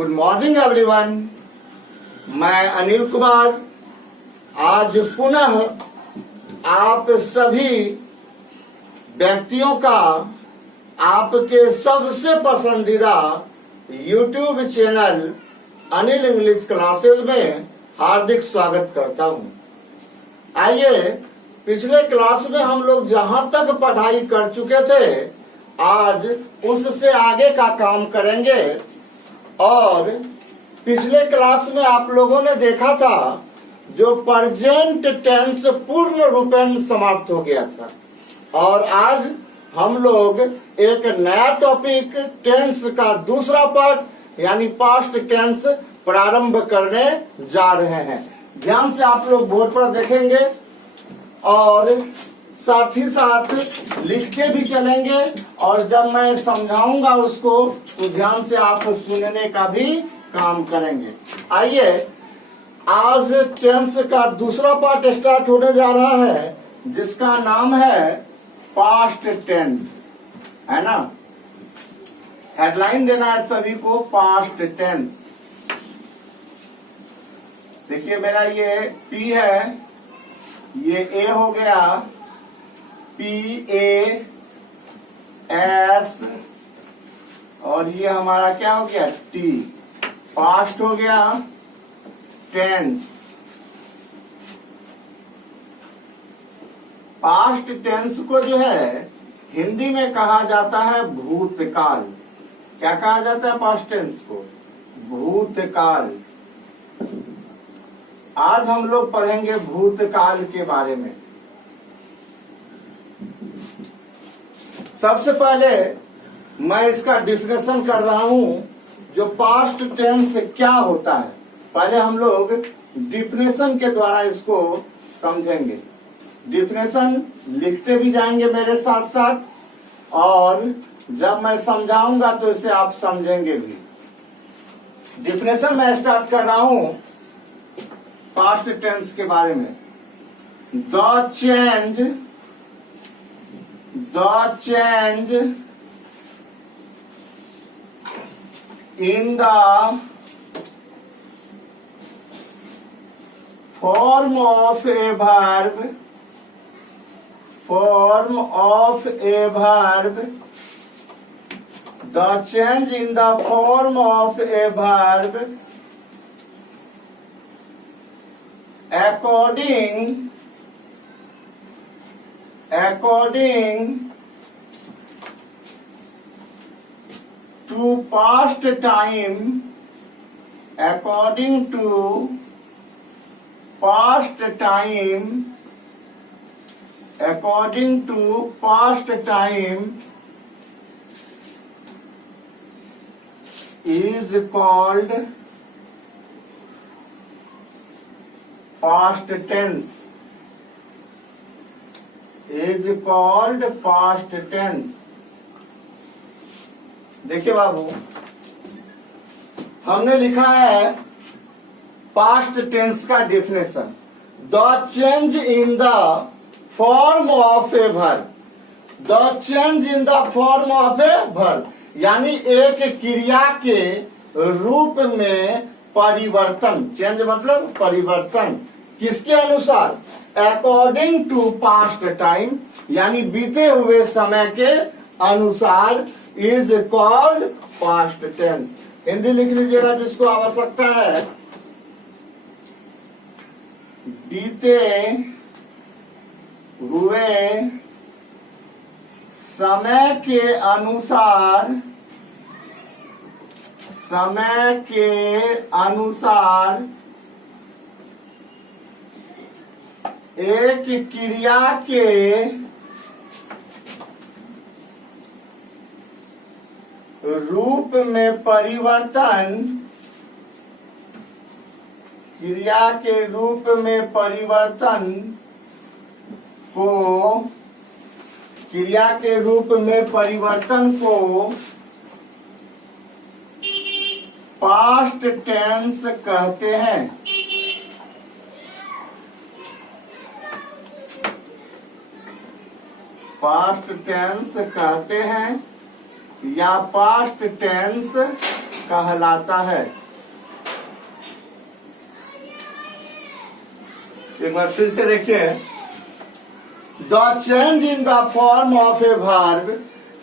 Good morning everyone. मैं अनिल कुमार आज पुनः आप सभी व्यक्तियों का आपके सबसे पसंदीदा YouTube channel Anil English classes में हार्दिक स्वागत करता हूं। आइए, पिछले क्लास में हम लोग जहां तक पढ़ाई कर चुके थे आज उससे आगे का काम करेंगे। और पिछले क्लास में आप लोगों ने देखा था जो प्रेजेंट टेंस पूर्ण रूपेण समाप्त हो गया था, और आज हम लोग एक नया टॉपिक टेंस का दूसरा पार्ट यानी पास्ट टेंस प्रारंभ करने जा रहे हैं। ध्यान से आप लोग बोर्ड पर देखेंगे और साथ ही साथ लिखते भी चलेंगे, और जब मैं समझाऊंगा उसको तो ध्यान से आप सुनने का भी काम करेंगे। आइए, आज टेंस का दूसरा पार्ट स्टार्ट होने जा रहा है जिसका नाम है पास्ट टेंस, है ना। हेडलाइन देना है सभी को, पास्ट टेंस। देखिए मेरा ये P है, ये A हो गया, PAS, और ये हमारा क्या हो गया T। पास्ट हो गया टेंस। पास्ट टेंस को जो है हिंदी में कहा जाता है भूतकाल। क्या कहा जाता है पास्ट टेंस को? भूतकाल। आज हम लोग पढ़ेंगे भूतकाल के बारे में। सबसे पहले मैं इसका डिफिनेशन कर रहा हूं, जो पास्ट टेंस क्या होता है। पहले हम लोग डिफिनेशन के द्वारा इसको समझेंगे। डिफिनेशन लिखते भी जाएंगे मेरे साथ साथ, और जब मैं समझाऊंगा तो इसे आप समझेंगे भी। डिफिनेशन मैं स्टार्ट कर रहा हूं पास्ट टेंस के बारे में। The change in the form of a verb, the change in the form of a verb according to past time, is called past tense. देखिए बाबू, हमने लिखा है पास्ट टेंस का definition. The change in the form of a verb. The change in the form of a verb यानी एक क्रिया के रूप में परिवर्तन। चेंज मतलब परिवर्तन। किसके अनुसार? अकॉर्डिंग टू पास्ट टाइम यानी बीते हुए समय के अनुसार is called past tense. Hindi लिख लीजिएगा जिसको आवश्यकता है। बीते हुए समय के अनुसार एक क्रिया के रूप में परिवर्तन, को पास्ट टेंस कहते हैं। पास्ट टेंस कहते हैं या पास्ट टेंस कहलाता है। एक बार फिर से देखिए, the change in the form of a verb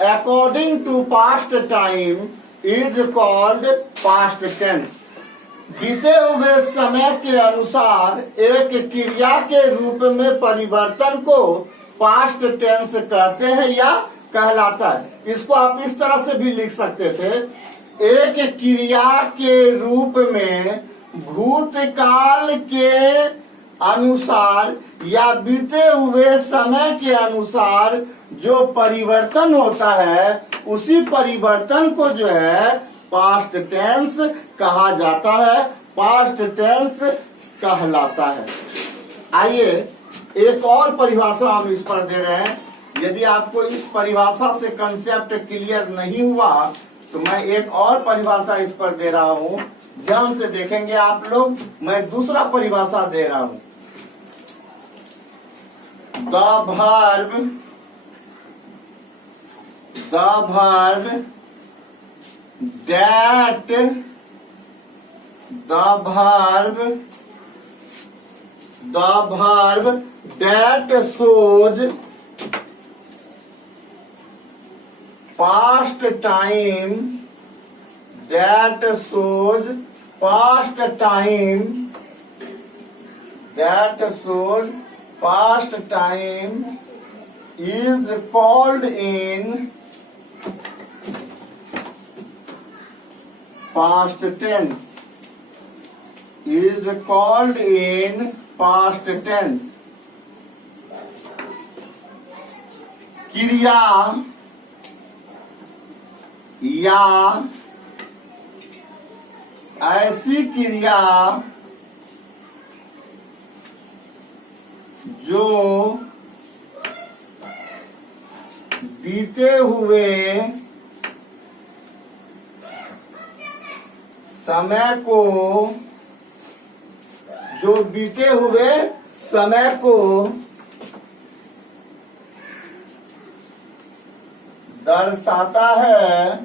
according to past time is called past tense. बीते हुए समय के अनुसार एक क्रिया के रूप में परिवर्तन को पास्ट टेंस कहते हैं या कहलाता है। इसको आप इस तरह से भी लिख सकते थे, एक क्रिया के रूप में भूतकाल के अनुसार या बीते हुए समय के अनुसार जो परिवर्तन होता है उसी परिवर्तन को जो है पास्ट टेंस कहा जाता है, पास्ट टेंस कहलाता है। आइए एक और परिभाषा हम इस पर दे रहे हैं। यदि आपको इस परिभाषा से कंसेप्ट क्लियर नहीं हुआ तो मैं एक और परिभाषा इस पर दे रहा हूं, ध्यान से देखेंगे आप लोग। मैं दूसरा परिभाषा दे रहा हूं, the verb that shows past time, is called in past tense, क्रिया या ऐसी क्रिया जो बीते हुए समय को दर्शाता है,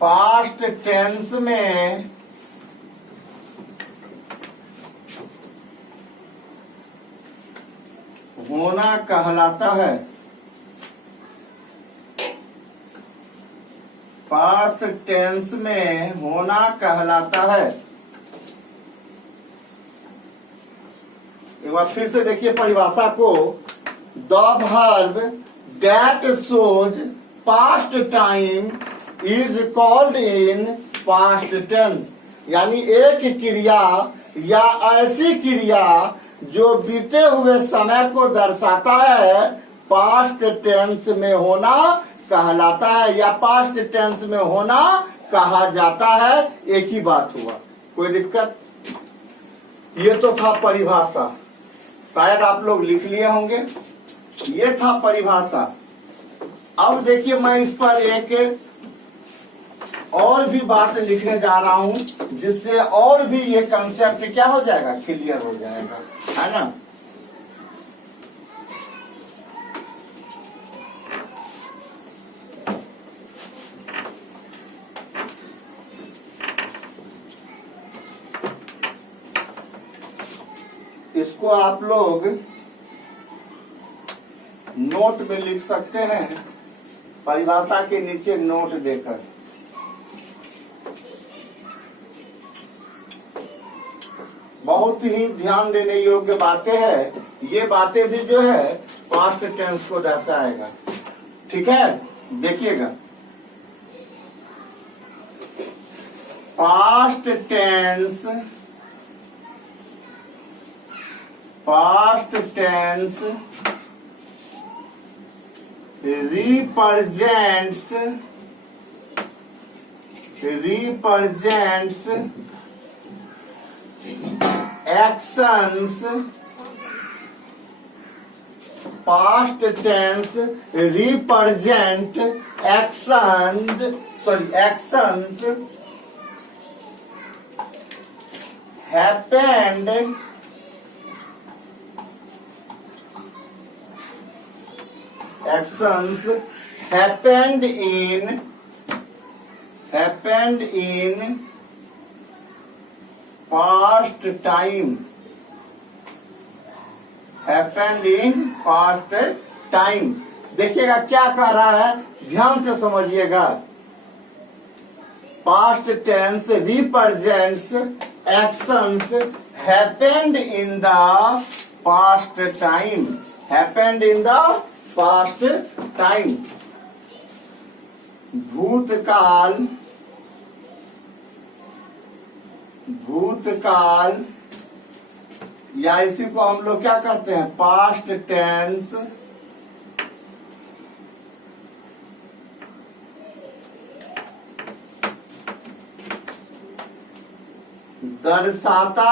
पास्ट टेंस में होना कहलाता है। पास्ट टेंस में होना कहलाता है। एक बार फिर से देखिए परिभाषा को, the verb that shows past time is called in past tense, यानी एक क्रिया या ऐसी क्रिया जो बीते हुए समय को दर्शाता है पास्ट टेंस में होना कहलाता है या पास्ट टेंस में होना कहा जाता है। एक ही बात हुआ, कोई दिक्कत? ये तो था परिभाषा, शायद आप लोग लिख लिए होंगे। ये था परिभाषा। अब देखिए मैं इस पर एक और भी बात लिखने जा रहा हूं जिससे और भी ये कंसेप्ट क्या हो जाएगा, क्लियर हो जाएगा, है ना। इसको आप लोग नोट में लिख सकते हैं, परिभाषा के नीचे नोट देकर। बहुत ही ध्यान देने योग्य बातें हैं। ये बातें भी जो है पास्ट टेंस को दर्शाएगा, ठीक है। देखिएगा, past tense represents actions. Past tense represent actions happened actions happened in past time, happened in past time। देखिएगा क्या कह रहा है, ध्यान से समझिएगा। Past tense represents actions happened in the past time, happened in the past time. भूतकाल या इसी को हम लोग क्या कहते हैं, पास्ट टेंस दर्शाता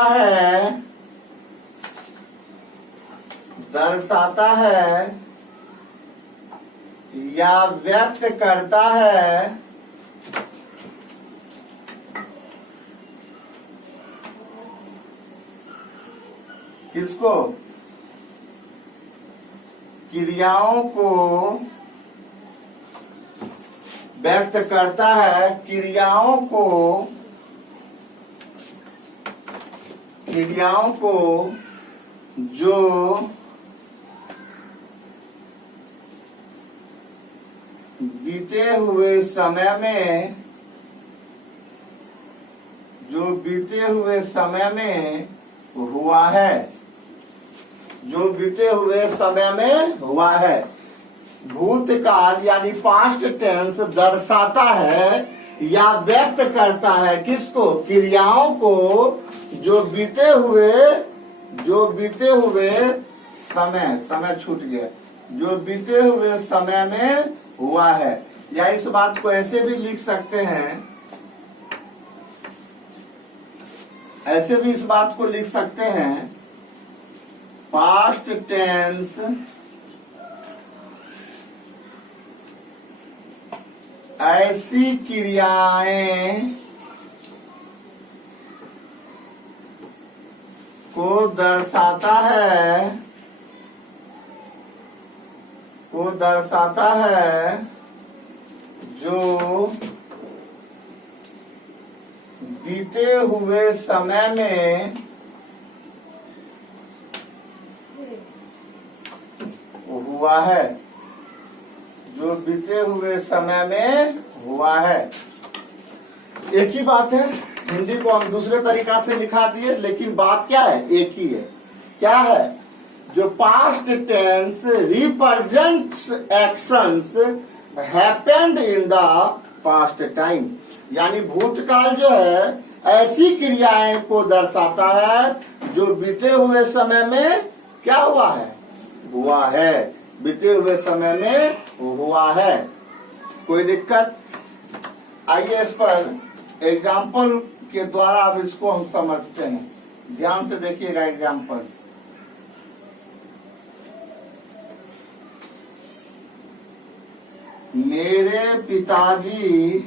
है या व्यक्त करता है किसको, क्रियाओं को व्यक्त करता है, क्रियाओं को जो बीते हुए समय में हुआ है, जो बीते हुए समय में हुआ है। भूतकाल यानी पास्ट टेंस दर्शाता है या व्यक्त करता है किसको, क्रियाओं को जो बीते हुए समय छूट गया, जो बीते हुए समय में हुआ है। या इस बात को ऐसे भी लिख सकते हैं, ऐसे भी इस बात को लिख सकते हैं, पास्ट टेंस ऐसी क्रियाएं को दर्शाता है जो बीते हुए समय में हुआ है, जो बीते हुए समय में हुआ है। एक ही बात है, हिंदी को हम दूसरे तरीका से लिखा दिए, लेकिन बात क्या है, एक ही है। क्या है, जो past tense represents actions happened in the past time, यानी भूतकाल जो है ऐसी क्रियाएं को दर्शाता है जो बीते हुए समय में क्या हुआ है, बीते हुए समय में हुआ है। कोई दिक्कत? आइए इस पर एग्जाम्पल के द्वारा अब इसको हम समझते हैं। ध्यान से देखिएगा एग्जाम्पल। मेरे पिताजी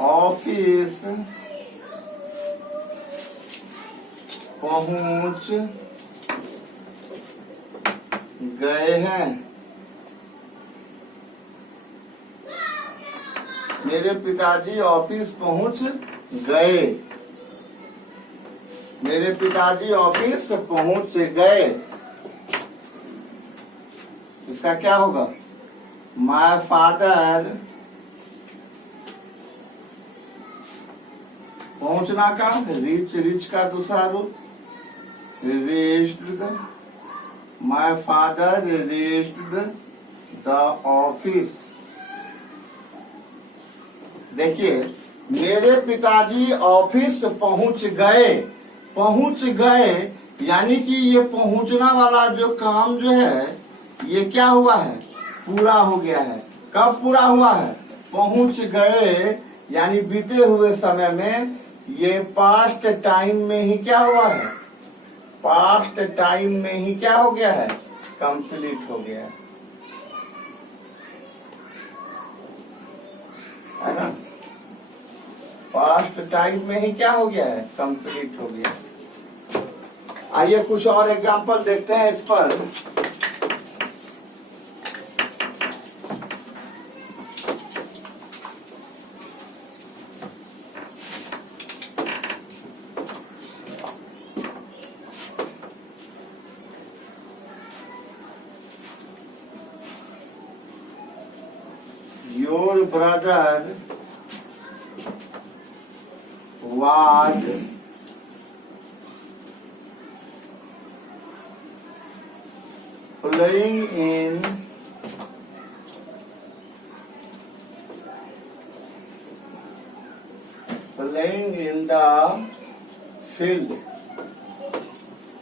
ऑफिस पहुंच गए हैं। मेरे पिताजी ऑफिस पहुंच गए। मेरे पिताजी ऑफिस पहुंच गए। इसका क्या होगा? माय फादर, पहुंचना का रीच का दूसरा रूप reached। My father reached the office. देखिए, मेरे पिताजी ऑफिस पहुंच गए यानी कि ये पहुंचना वाला जो काम जो है ये क्या हुआ है? पूरा हो गया है। कब पूरा हुआ है? पहुंच गए यानी बीते हुए समय में। ये पास्ट टाइम में ही क्या हुआ है? पास्ट टाइम में ही क्या हो गया है? कंप्लीट हो गया है ना। पास्ट टाइम में ही क्या हो गया है, कंप्लीट हो गया। आइए कुछ और एग्जांपल देखते हैं इस पर। Your brother was playing in the field.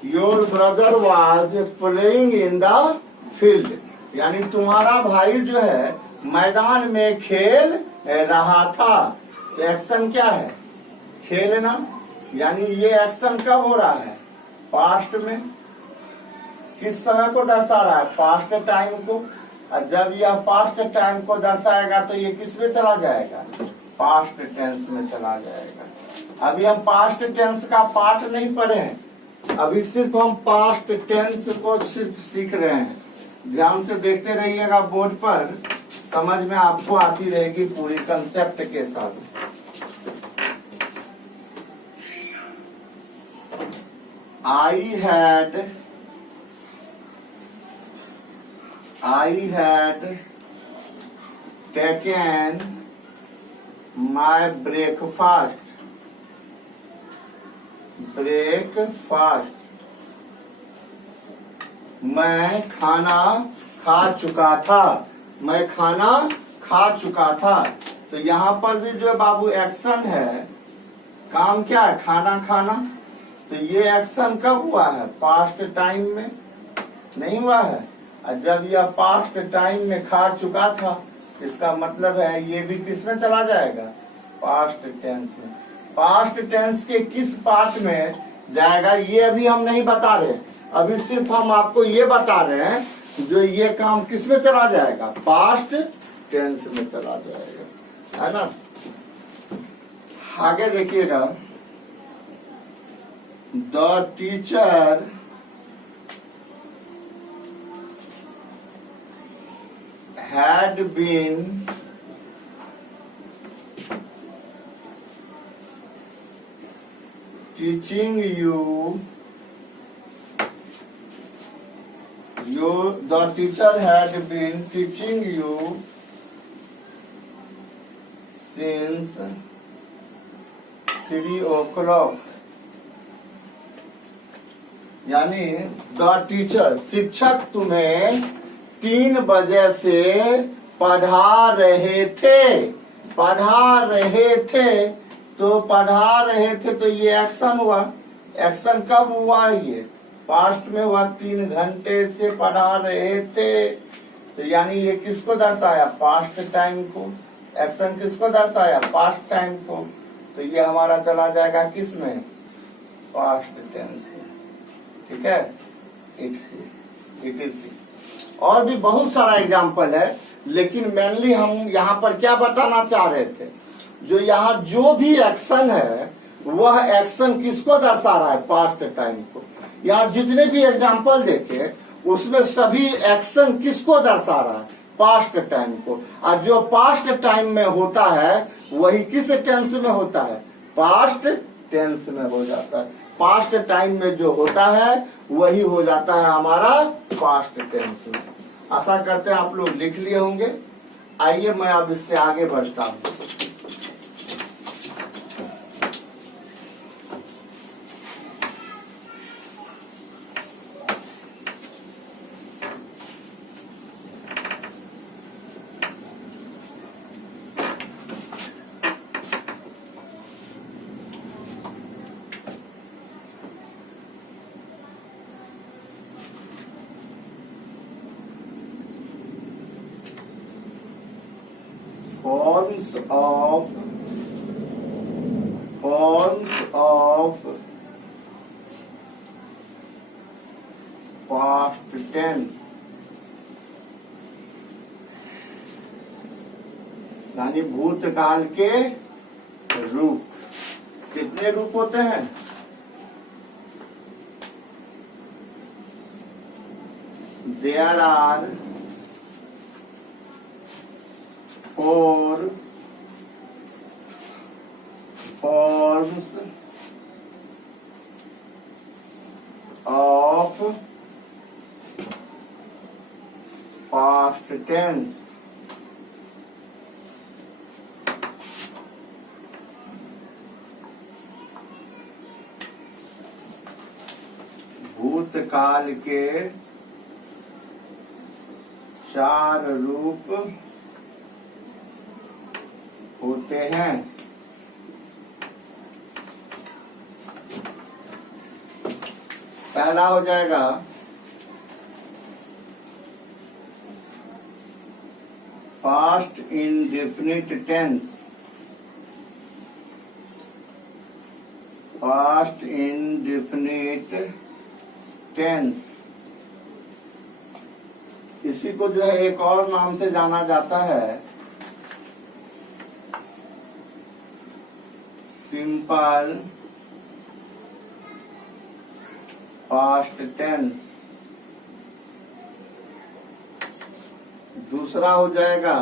Your brother was playing in the field. यानी तुम्हारा भाई जो है मैदान में खेल रहा था। तो एक्शन क्या है, खेलना। यानी ये एक्शन कब हो रहा है, पास्ट में। किस समय को दर्शा रहा है, पास्ट टाइम को। और जब यह पास्ट टाइम को दर्शाएगा तो ये किस में चला जाएगा, पास्ट टेंस में चला जाएगा। अभी हम पास्ट टेंस का पार्ट नहीं पढ़े हैं, अभी सिर्फ हम पास्ट टेंस को सिर्फ सीख रहे हैं। ध्यान से देखते रहिएगा बोर्ड पर, समझ में आपको आती रहेगी पूरी कंसेप्ट के साथ। I had taken my breakfast. मैं खाना खा चुका था। मैं खाना खा चुका था। तो यहाँ पर भी जो बाबू एक्शन है, काम क्या है, खाना खाना। तो ये एक्शन कब हुआ है, पास्ट टाइम में नहीं हुआ है। और जब यह पास्ट टाइम में खा चुका था, इसका मतलब है ये भी किस में चला जाएगा, पास्ट टेंस में। पास्ट टेंस के किस पार्ट में जाएगा ये अभी हम नहीं बता रहे, अभी सिर्फ हम आपको ये बता रहे हैं जो ये काम किस में चला जाएगा, पास्ट टेंस में चला जाएगा, है ना। आगे देखिएगा, the teacher had been teaching you, the teacher had been teaching you since 3 o'clock. यानी द टीचर, शिक्षक तुम्हें 3 बजे से पढ़ा रहे थे। पढ़ा रहे थे, तो पढ़ा रहे थे तो ये एक्शन हुआ। एक्शन कब हुआ, ये पास्ट में हुआ, 3 घंटे से पढ़ा रहे थे। तो यानी ये किसको दर्शाया, पास्ट टाइम को। एक्शन किसको दर्शाया, पास्ट टाइम को। तो ये हमारा चला जाएगा किस में, पास्ट टेंस में। ठीक है, इट इज। और भी बहुत सारा एग्जाम्पल है, लेकिन मेनली हम यहाँ पर क्या बताना चाह रहे थे, जो यहाँ जो भी एक्शन है वह एक्शन किसको दर्शा रहा है, पास्ट टाइम को। यहाँ जितने भी एग्जाम्पल देखे उसमें सभी एक्शन किसको दर्शा रहा है, पास्ट टाइम को। और जो पास्ट टाइम में होता है वही किस टेंस में होता है, पास्ट टेंस में हो जाता है। पास्ट टाइम में जो होता है वही हो जाता है हमारा पास्ट टेंस में। आशा करते हैं आप लोग लिख लिए होंगे। आइए मैं अब इससे आगे बढ़ता हूँ। Forms of past tense, यानी भूतकाल के रूप। कितने रूप होते हैं? There are 4 forms of past tense। भूतकाल के 4 रूप होते हैं। पहला हो जाएगा past indefinite tense. Past indefinite tense, इसी को जो है एक और नाम से जाना जाता है सिंपल पास्ट टेंस। दूसरा हो जाएगा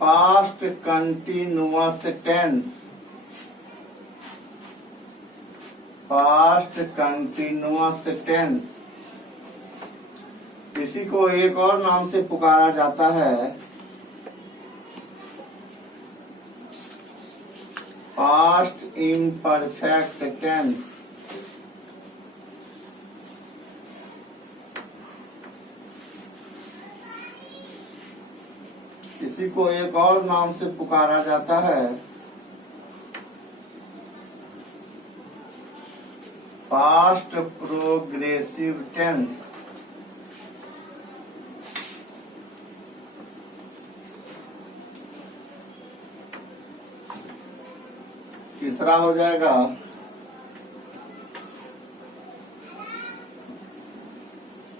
past continuous tense. Past continuous tense, इसी को एक और नाम से पुकारा जाता है पास्ट इम्परफेक्ट टेंस। इसी को एक और नाम से पुकारा जाता है पास्ट प्रोग्रेसिव टेंस। तीसरा हो जाएगा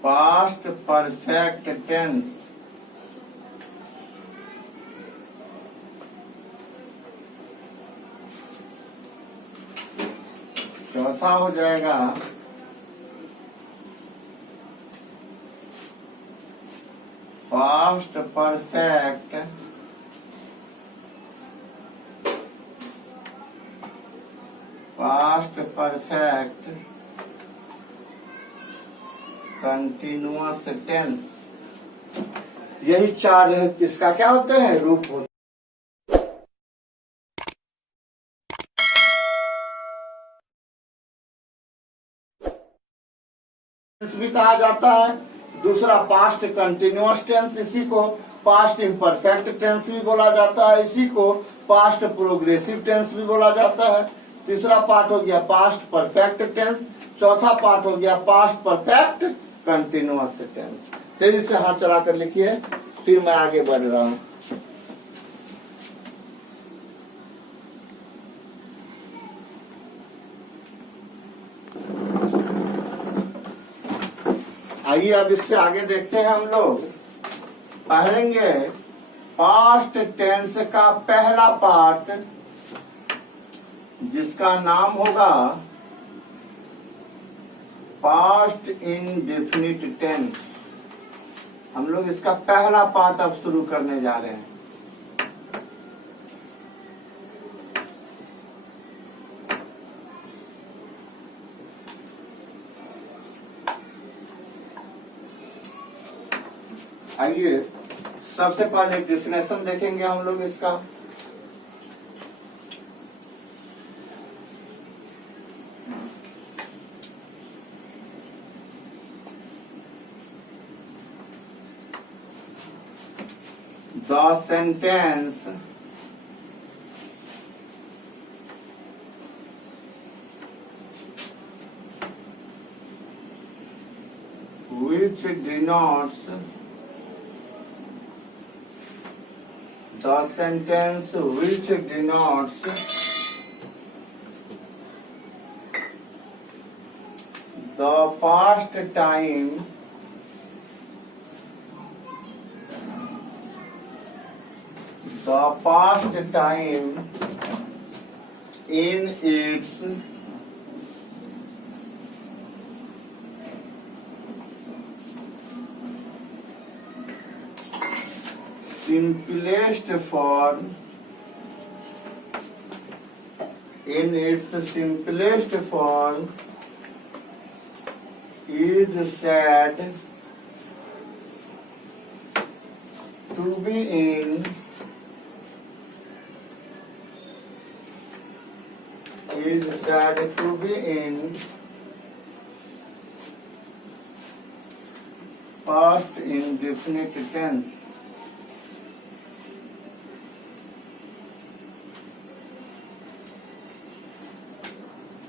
पास्ट परफेक्ट टेंस। चौथा हो जाएगा पास्ट परफेक्ट कंटिन्यूअस टेंस। यही 4 इसका क्या होते हैं? रूप होते हैं। भी कहा जाता है। दूसरा पास्ट कंटिन्यूअस टेंस, इसी को पास्ट इम्परफेक्ट टेंस भी बोला जाता है, इसी को पास्ट प्रोग्रेसिव टेंस भी बोला जाता है। तीसरा पार्ट हो गया पास्ट परफेक्ट टेंस, चौथा पार्ट हो गया पास्ट परफेक्ट कंटिन्यूअस टेंस। तेजी से हाथ चला कर लिखिए, फिर मैं आगे बढ़ रहा हूँ। आइए अब इससे आगे देखते हैं। हम लोग पढ़ेंगे पास्ट टेंस का पहला पार्ट, जिसका नाम होगा पास्ट इंडेफिनिट टेंस। हम लोग इसका पहला पार्ट अब शुरू करने जा रहे हैं। आइए सबसे पहले डेफिनेशन देखेंगे हम लोग इसका। The sentence which denotes the past time the past time in its simplest form is said to be in past indefinite tense.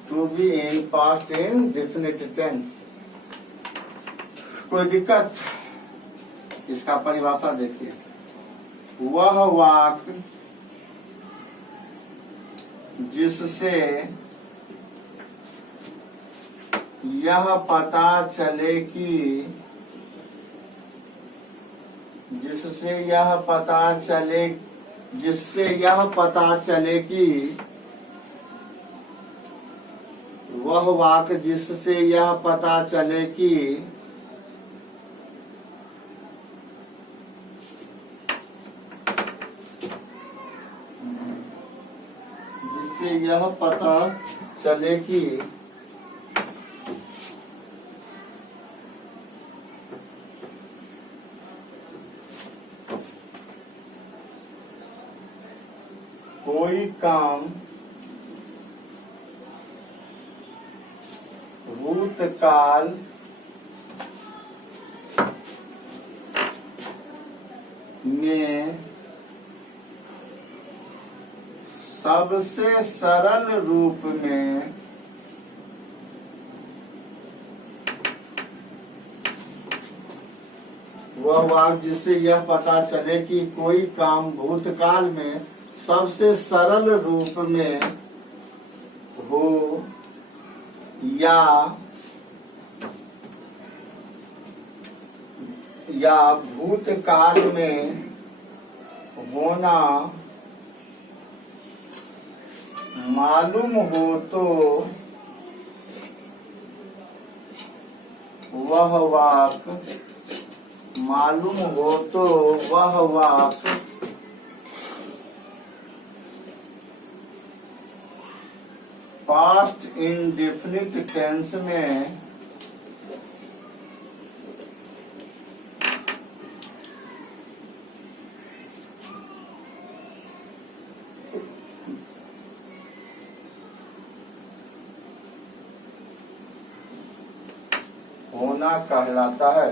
To be in past indefinite tense. कोई दिक्कत? इसका परिभाषा देखिए। वह वाक्य जिससे यह पता चले कि वह वाक्य जिससे यह पता चले कि कोई काम भूतकाल में सबसे सरल रूप में वह वाक्य जिससे यह पता चले कि कोई काम भूतकाल में सबसे सरल रूप में हो या भूतकाल में होना मालूम हो तो वह वाक्य पास्ट इंडेफिनिट टेंस में होना कहलाता है।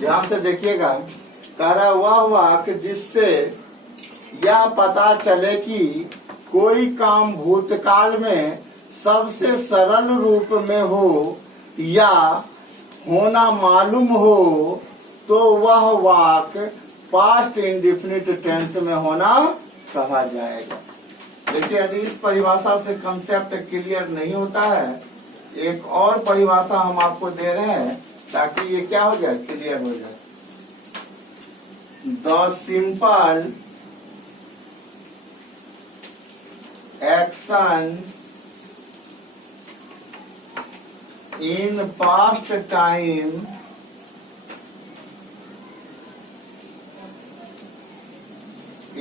ध्यान से देखिएगा, कह रहा वह वाक्य जिससे यह पता चले कि कोई काम भूतकाल में सबसे सरल रूप में हो या होना मालूम हो तो वह वाक्य पास्ट इंडेफिनिट टेंस में होना कहा जाएगा। देखिए, यदि इस परिभाषा से कंसेप्ट क्लियर नहीं होता है, एक और परिभाषा हम आपको दे रहे हैं ताकि ये क्या हो जाए, क्लियर हो जाए। The simple action in past time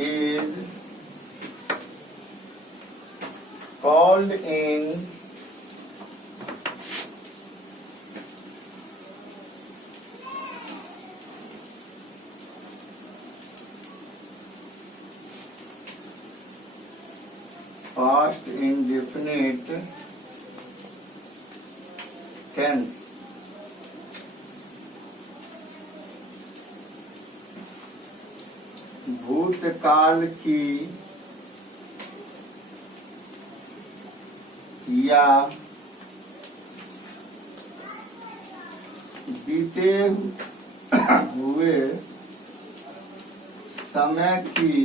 is called in past indefinite tense. भूतकाल की या बीते हुए समय की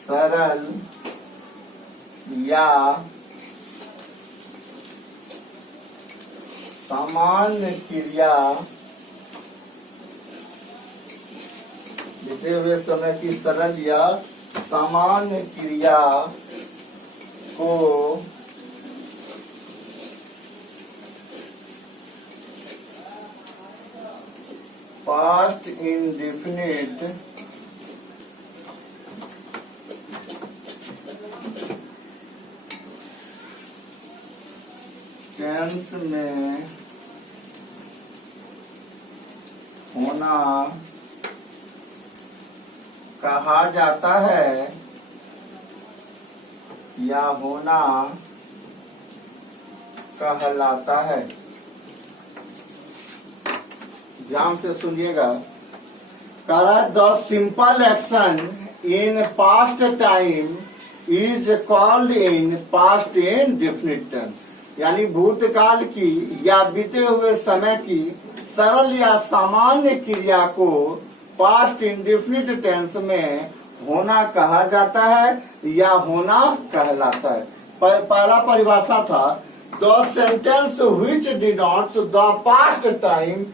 सरल या सामान्य क्रिया बीते हुए समय की सरल या सामान्य क्रिया को पास्ट इंडेफिनिट टेंस में होना कहा जाता है या होना कहलाता है। ध्यान से सुनिएगा। The simple action in past time is called in past indefinite tense. यानी भूतकाल की या बीते हुए समय की सरल या सामान्य क्रिया को पास्ट इंडेफिनिट टेंस में होना कहा जाता है या होना कहलाता है। पहला परिभाषा था the sentence which denotes the past time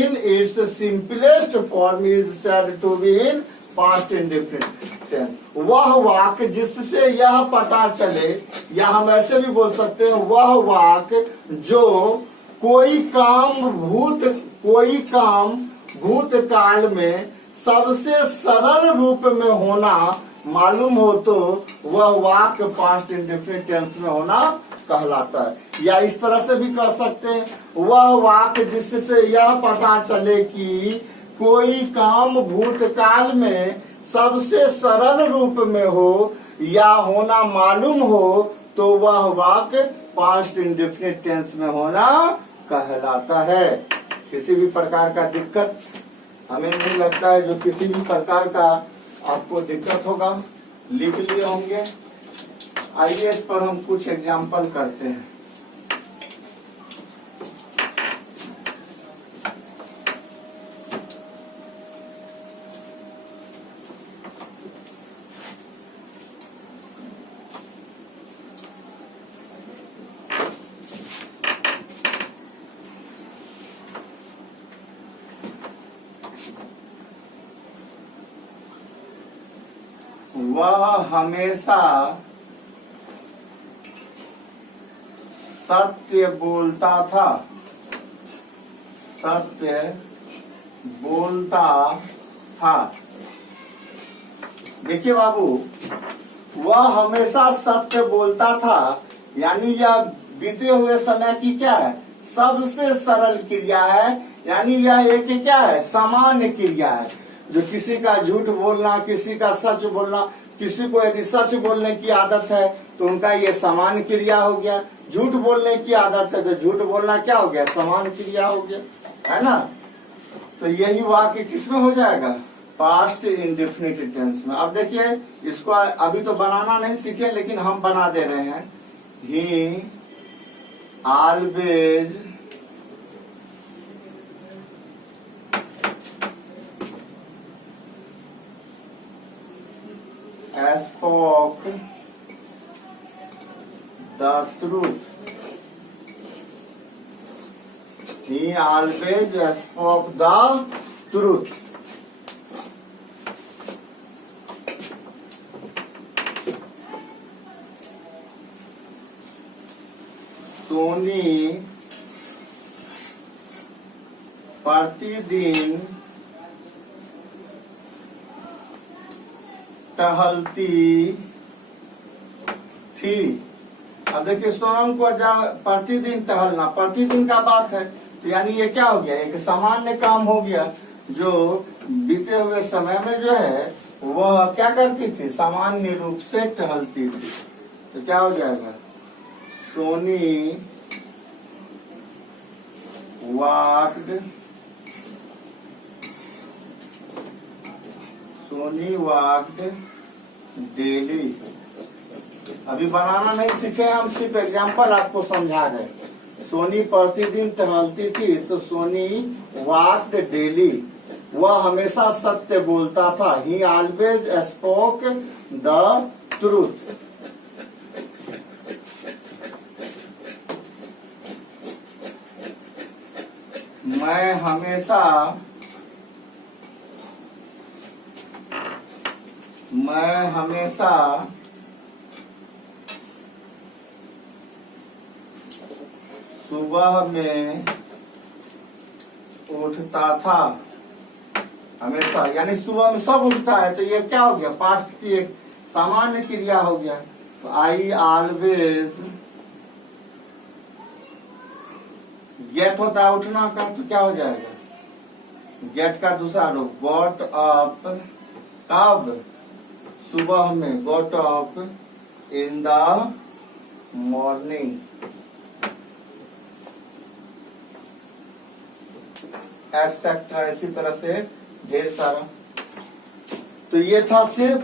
in its simplest form is said to be in past indefinite tense। वह वाक्य जिससे यह पता चले, या हम ऐसे भी बोल सकते हैं वह वाक्य जो कोई काम भूतकाल में सबसे सरल रूप में होना मालूम हो तो वह वाक्य पास्ट इंडेफिनिट टेंस में होना कहलाता है। या इस तरह से भी कह सकते हैं वह वाक्य जिससे यह पता चले कि कोई काम भूतकाल में सबसे सरल रूप में हो या होना मालूम हो तो वह वाक्य पास्ट इंडेफिनिट टेंस में होना कहलाता है। किसी भी प्रकार का दिक्कत हमें नहीं लगता है। जो किसी भी प्रकार का आपको दिक्कत होगा लिख लिए होंगे। आइए इस पर हम कुछ एग्जाम्पल करते हैं। वह हमेशा सत्य बोलता था। सत्य बोलता था। देखिए बाबू, वह हमेशा सत्य बोलता था यानी यह बीते हुए समय की क्या है, सबसे सरल क्रिया है। यानी यह एक क्या है, सामान्य क्रिया है। जो किसी का झूठ बोलना, किसी का सच बोलना, किसी को यदि सच बोलने की आदत है तो उनका ये सामान्य क्रिया हो गया। झूठ बोलने की आदत है तो झूठ बोलना क्या हो गया, सामान्य क्रिया हो गया, है ना। तो यही वाक्य किसमें हो जाएगा, पास्ट इंडेफिनिट टेंस में। अब देखिए इसको अभी तो बनाना नहीं सीखे लेकिन हम बना दे रहे हैं। He always spoke the truth। He always spoke the truth। Soni प्रतिदिन टहलती थी। अब देखिए सोनम को प्रतिदिन टहलना, प्रतिदिन का बात है तो यानी ये क्या हो गया, एक सामान्य काम हो गया। जो बीते हुए समय में जो है वह क्या करती थी, सामान्य रूप से टहलती थी। तो क्या हो जाएगा, सोनी वॉक्ड डेली। अभी बनाना नहीं सीखे हम, सिर्फ एग्जाम्पल आपको समझा रहे। सोनी प्रतिदिन टहलती थी तो सोनी वॉक्ड डेली। वह हमेशा सत्य बोलता था। ही ऑलवेज स्पोक द ट्रूथ। मैं हमेशा मैं हमेशा सुबह में उठता था। हमेशा यानी सुबह में सब उठता है, तो ये क्या हो गया, पास्ट की एक सामान्य क्रिया हो गया। तो आई ऑलवेज गेट होता है उठना का, तो क्या हो जाएगा, गेट का दूसरा रूप गॉट अप, कब, सुबह में, got up in the morning, etcetera, इसी तरह से ढेर सारा। तो ये था सिर्फ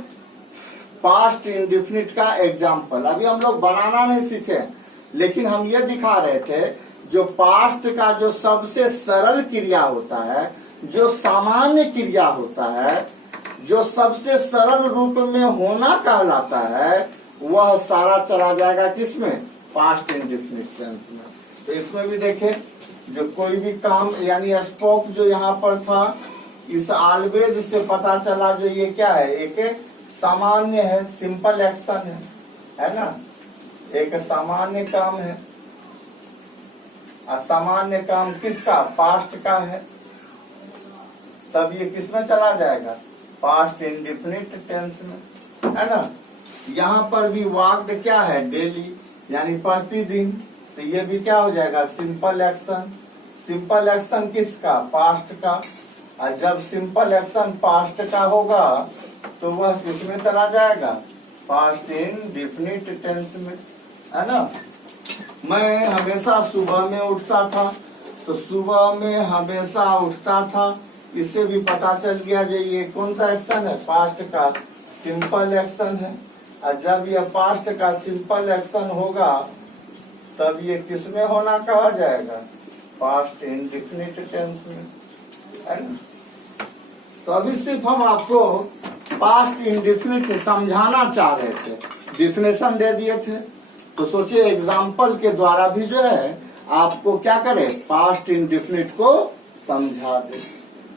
पास्ट इंडेफिनिट का एग्जाम्पल। अभी हम लोग बनाना नहीं सीखे, लेकिन हम ये दिखा रहे थे जो पास्ट का जो सबसे सरल क्रिया होता है, जो सामान्य क्रिया होता है, जो सबसे सरल रूप में होना कहलाता है, वह सारा चला जाएगा किसमें, पास्ट इंडेफिनिट टेंस में। तो इसमें भी देखें, जो कोई भी काम यानी स्पोक जो यहाँ पर था, इस ऑलवेज से पता चला जो ये क्या है, एक सामान्य है, सिंपल एक्शन है ना, एक सामान्य काम है। असामान्य काम किसका, पास्ट का है, तब ये किसमें चला जाएगा, पास्ट इंडेफिनिट टेंस में, है ना। यहाँ पर भी वाक्ड क्या है, डेली यानी प्रतिदिन, तो ये भी क्या हो जाएगा, सिंपल एक्शन। सिंपल एक्शन किसका, पास्ट का। और जब सिंपल एक्शन पास्ट का होगा तो वह किसमें चला जाएगा, पास्ट इंडेफिनिट टेंस में, है ना। मैं हमेशा सुबह में उठता था, तो सुबह में हमेशा उठता था, इससे भी पता चल गया जो ये कौन सा एक्शन है, पास्ट का सिंपल एक्शन है। और जब यह पास्ट का सिंपल एक्शन होगा तब ये किसमें होना कहा जाएगा, पास्ट इंडेफिनिट टेंस में, है ना। तो अभी सिर्फ हम आपको पास्ट इंडेफिनिट समझाना चाह रहे थे, डिफिनेशन दे दिए थे, तो सोचिए एग्जाम्पल के द्वारा भी जो है आपको क्या करे, पास्ट इंडेफिनिट को समझा दे।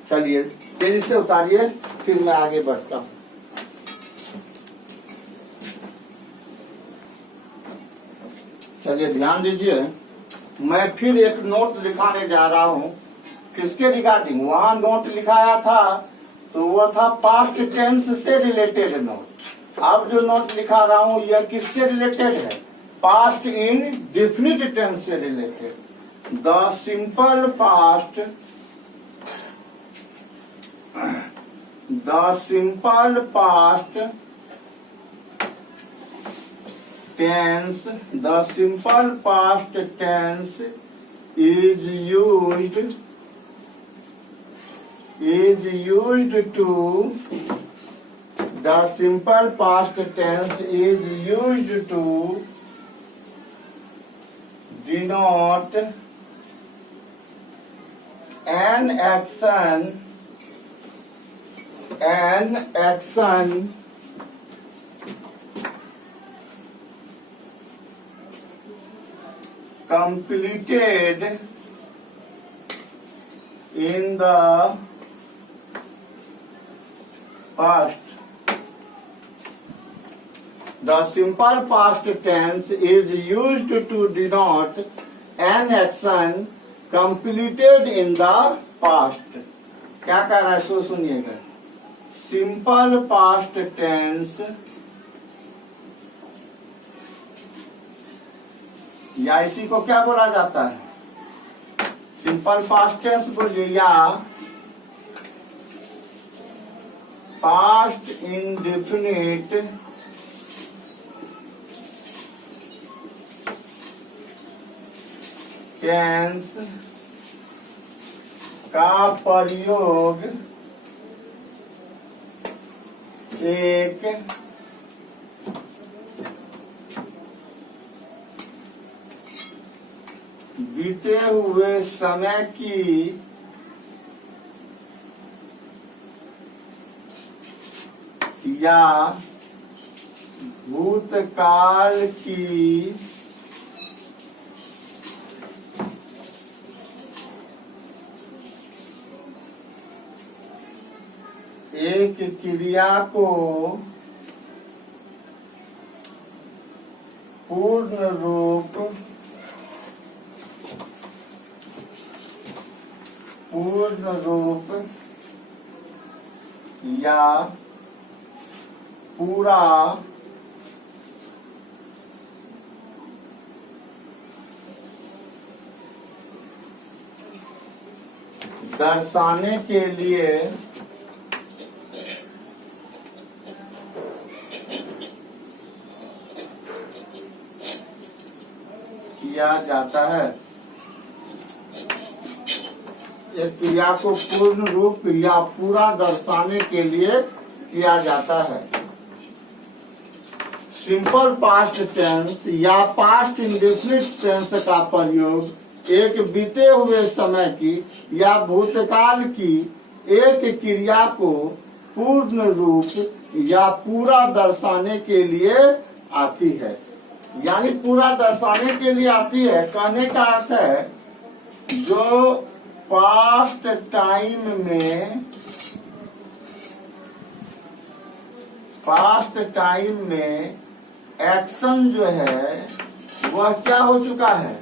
चलिए तेजी से उतारिए, फिर मैं आगे बढ़ता हूँ। चलिए ध्यान दीजिए, मैं फिर एक नोट लिखाने जा रहा हूँ, किसके रिगार्डिंग, वहां नोट लिखाया था तो वो था पास्ट टेंस से रिलेटेड नोट। अब जो नोट लिखा रहा हूँ यह किससे रिलेटेड है, पास्ट इंडेफिनिट टेंस से related. The simple past, the simple past tense, the simple past tense is used to, the simple past tense is used to denote an action completed in the past. The simple past tense is used to denote an action completed in the past. क्या कह रहा है सो सुनिएगा, simple past tense या इसी को क्या बोला जाता है, सिंपल पास्ट टेंस बोलिए, या पास्ट इंडेफिनिट टेंस का प्रयोग एक बीते हुए समय की या भूतकाल की एक क्रिया को पूर्ण रूप या पूरा दर्शाने के लिए किया जाता है। इस क्रिया को पूर्ण रूप या पूरा दर्शाने के लिए किया जाता है। सिंपल पास्ट टेंस या पास्ट इंडेफिनिट टेंस का प्रयोग एक बीते हुए समय की या भूतकाल की एक क्रिया को पूर्ण रूप या पूरा दर्शाने के लिए आती है। यानी पूरा दर्शाने के लिए आती है, कहने का अर्थ है जो पास्ट टाइम में एक्शन जो है वह क्या हो चुका है,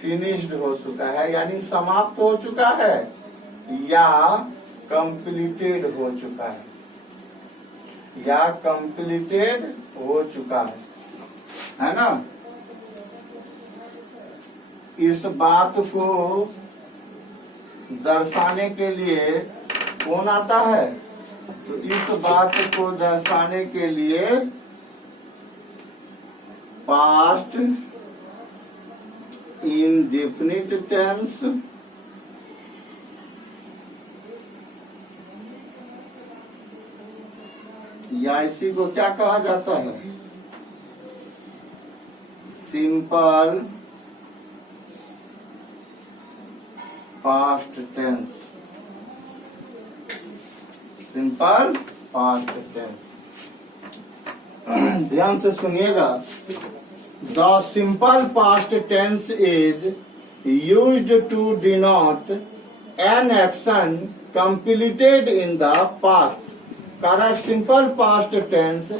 फिनिश्ड हो चुका है, यानी समाप्त हो चुका है या कंप्लीटेड हो चुका है, है ना। इस बात को दर्शाने के लिए कौन आता है, तो इस बात को दर्शाने के लिए पास्ट इंडेफिनिट टेंस या इसी को क्या कहा जाता है, सिंपल पास्ट टेंस। ध्यान से सुनिएगा। The simple past tense is used to denote an action completed in the past. कारण सिंपल पास्ट टेंस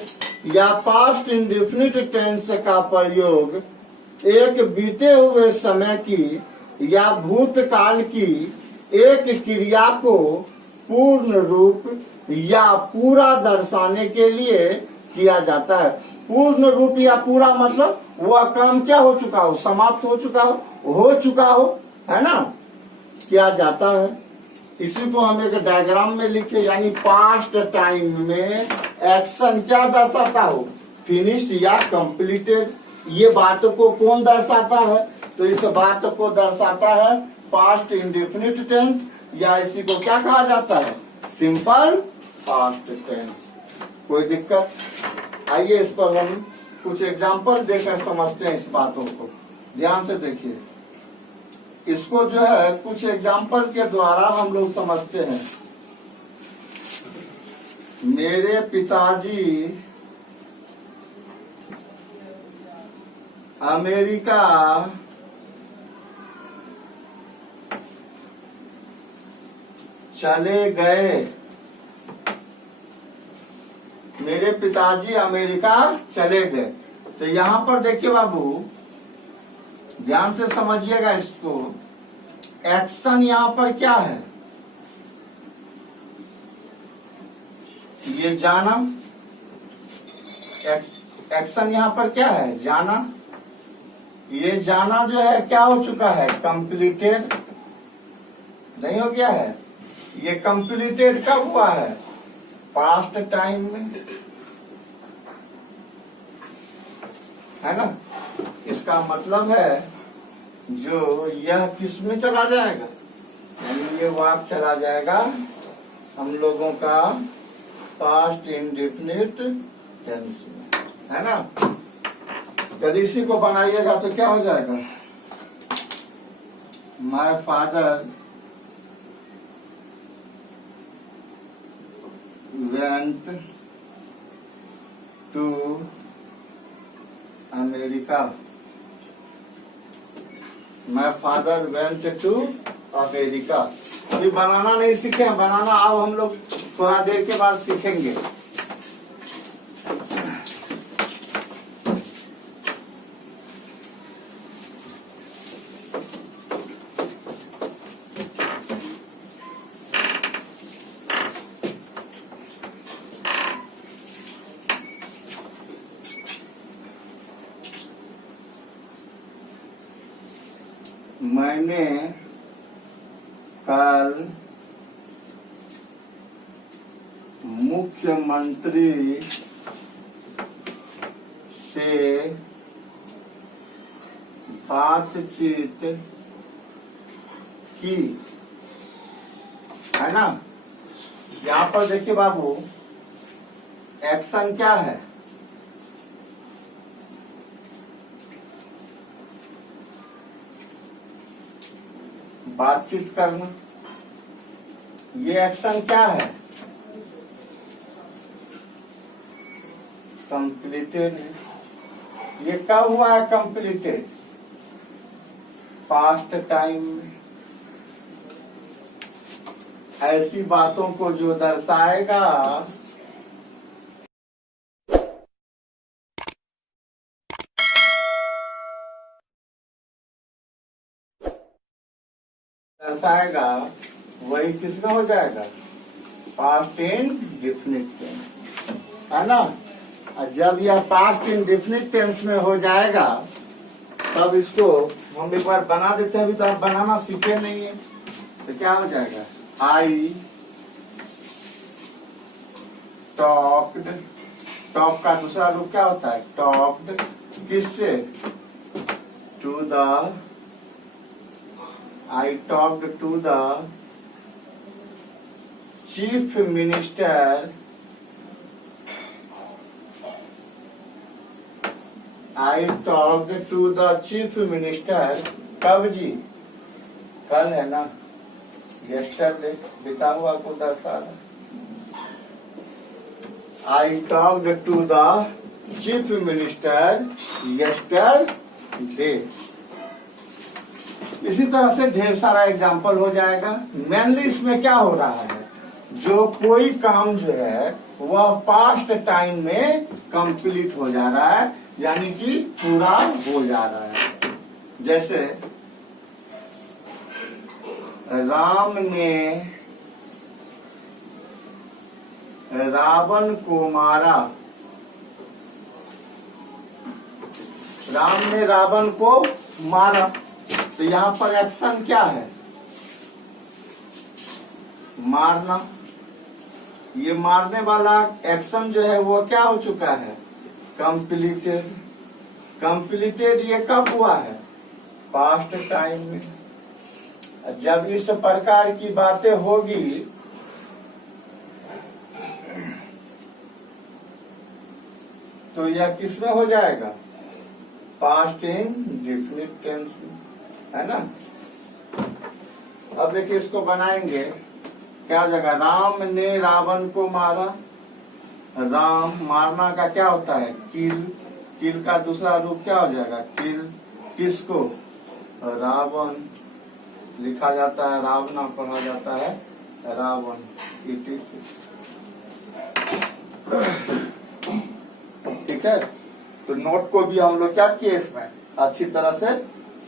या पास्ट इंडेफिनिट टेंस का प्रयोग एक बीते हुए समय की या भूतकाल की एक क्रिया को पूर्ण रूप या पूरा दर्शाने के लिए किया जाता है। पूर्ण रूप या पूरा मतलब वह काम क्या हो चुका हो, समाप्त हो चुका हो, है ना, किया जाता है। इसी को हम एक डायग्राम में लिखे, यानी पास्ट टाइम में एक्शन क्या दर्शाता हो, फिनिश्ड या कंप्लीटेड। ये बात को कौन दर्शाता है, तो इस बात को दर्शाता है पास्ट इंडेफिनिट टेंस या इसी को क्या कहा जाता है, सिंपल पास्ट टेंस। कोई दिक्कत? आइए इस पर हम कुछ एग्जाम्पल देकर समझते हैं इस बातों को। ध्यान से देखिए, इसको जो है कुछ एग्जाम्पल के द्वारा हम लोग समझते हैं। मेरे पिताजी अमेरिका चले गए। मेरे पिताजी अमेरिका चले गए। तो यहाँ पर देखिए बाबू, ध्यान से समझिएगा इसको। एक्शन यहाँ पर क्या है, ये जाना। एक्शन यहाँ पर क्या है, जाना। ये जाना जो है क्या हो चुका है, कंप्लीटेड नहीं हो गया है। ये कंप्लीटेड कब हुआ है, पास्ट टाइम में, है ना। इसका मतलब है जो यह किस में चला जाएगा, यानी ये वाक्य चला जाएगा हम लोगों का पास्ट इंडेफिनिट टेंस में, है ना। यदि इसी को बनाइएगा तो क्या हो जाएगा, my father went to America. My father went to America. अभी बनाना नहीं सीखे, बनाना अब हम लोग थोड़ा देर के बाद सीखेंगे। मैंने कल मुख्यमंत्री से बातचीत की, है ना। यहाँ पर देखिए बाबू, एक्शन क्या है? बातचीत करना। ये एक्शन क्या है? कंप्लीटेड है। ये कब हुआ है कंप्लीटेड? पास्ट टाइम में। ऐसी बातों को जो दर्शाएगा वही किसमें हो जाएगा? पास्ट इंडेफिनिट टेंस, है ना। और जब यह पास्ट इंडेफिनिट टेंस में हो जाएगा तब इसको हम एक बार बना देते हैं। अभी तो आप बनाना सीखे नहीं है, तो क्या हो जाएगा? I talked. टॉक का दूसरा रूप क्या होता है? टॉक्ड। किससे? To the I talked to the chief minister I talked to the chief minister। कब जी? कल है ना, yesterday लिखा हुआ को दर्शा रहा। I talked to the chief minister yesterday। इसी तरह से ढेर सारा एग्जाम्पल हो जाएगा। मेनली इसमें क्या हो रहा है? जो कोई काम जो है वह पास्ट टाइम में कंप्लीट हो जा रहा है, यानी कि पूरा हो जा रहा है। जैसे राम ने रावण को मारा। राम ने रावण को मारा, तो यहाँ पर एक्शन क्या है? मारना। ये मारने वाला एक्शन जो है वो क्या हो चुका है? कंप्लीटेड। कंप्लीटेड ये कब हुआ है? पास्ट टाइम में। जब इस प्रकार की बातें होगी तो यह किसमें हो जाएगा? पास्ट इंडेफिनिट टेंस में, है ना। अब देखिए इसको बनाएंगे। क्या जगह? राम ने रावण को मारा। राम मारना का क्या होता है? किल। किल का दूसरा रूप क्या हो जाएगा? किल। किसको? रावण। लिखा जाता है रावणा, पढ़ा जाता है रावण। ठीक है, तो नोट को भी हम लोग क्या किए इसमें अच्छी तरह से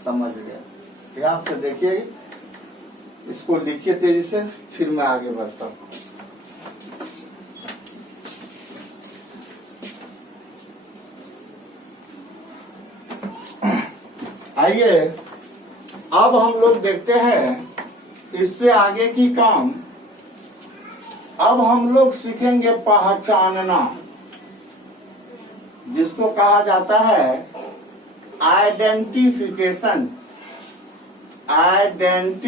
समझ गए। ध्यान से देखिए, इसको लिखिए तेजी से, फिर मैं आगे बढ़ता हूँ। आइए अब हम लोग देखते हैं इससे आगे की काम। अब हम लोग सीखेंगे पहचानना, जिसको कहा जाता है आइडेंटिफिकेशन। आइडेंटिफिकेशन,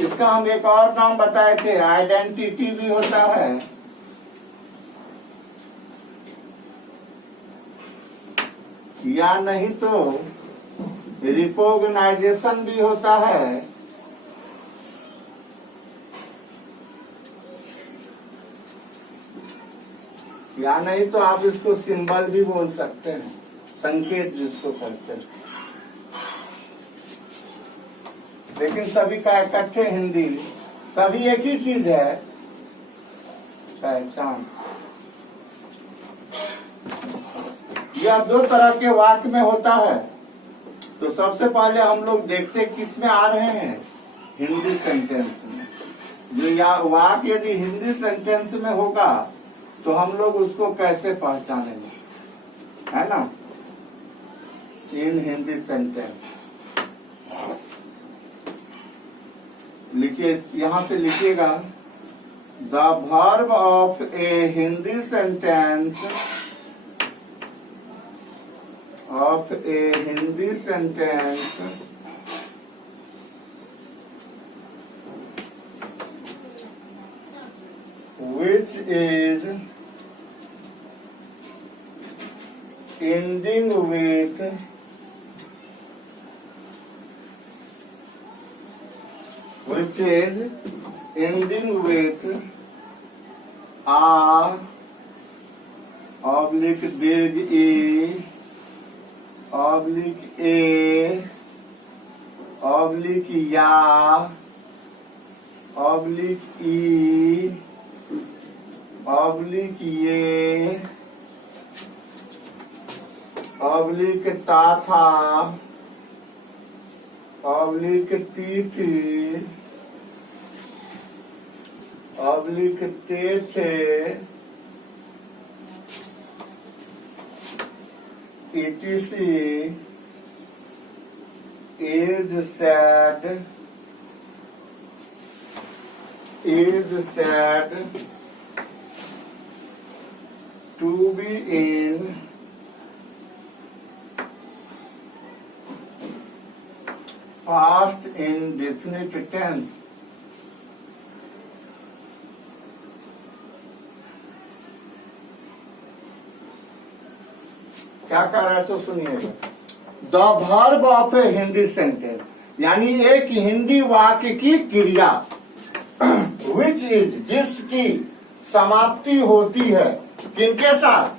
इसका हम एक और नाम बताए थे, आइडेंटिटी भी होता है। या नहीं तो रिकॉग्नाइजेशन भी होता है। या नहीं तो आप इसको सिंबल भी बोल सकते हैं, संकेत जिसको कहते हैं। लेकिन सभी का इकट्ठे हिंदी, सभी एक ही चीज है, पहचान। यह दो तरह के वाक्य में होता है। तो सबसे पहले हम लोग देखते किस में आ रहे हैं? हिंदी सेंटेंस में। जो या वाक्य यदि हिंदी सेंटेंस में होगा तो हम लोग उसको कैसे पहचानेंगे? है ना, इन हिंदी सेंटेंस। लिखिए, यहां से लिखिएगा, the verb of A Hindi sentence, of A Hindi sentence which is ending with a oblique दीर्घ e oblique a oblique या oblique e oblique ये oblique ताथा oblique तीथी oblique तेथे etc is said to be in past indefinite tense। क्या कह रहा है तो सुनिएगा, the verb of A Hindi sentence, यानी एक हिंदी वाक्य की क्रिया, विच इज जिसकी समाप्ति होती है किनके साथ,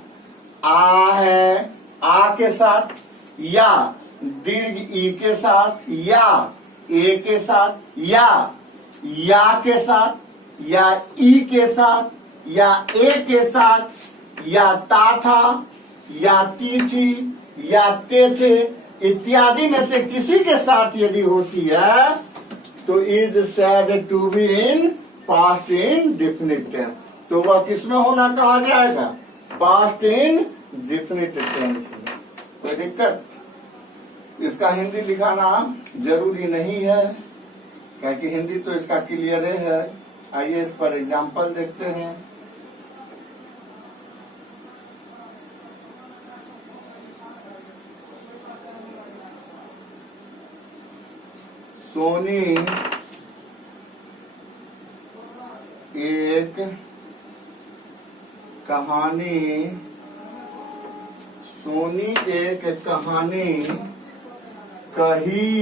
आ है, आ के साथ, या दीर्घ ई के साथ, या ए के साथ, या के साथ, या ई के साथ, या ए के साथ, या ताथा, या तीथी, या तेथे इत्यादि में से किसी के साथ यदि होती है तो is said to be in past indefinite tense. तो वह किसमें होना कहा जाएगा, पास्ट इंडेफिनिट टेंस। कोई दिक्कत, इसका हिंदी लिखाना जरूरी नहीं है, क्योंकि हिंदी तो इसका क्लियर है। आइए इस पर एग्जाम्पल देखते हैं। सोनी एक कहानी, सोनी एक कहानी कही,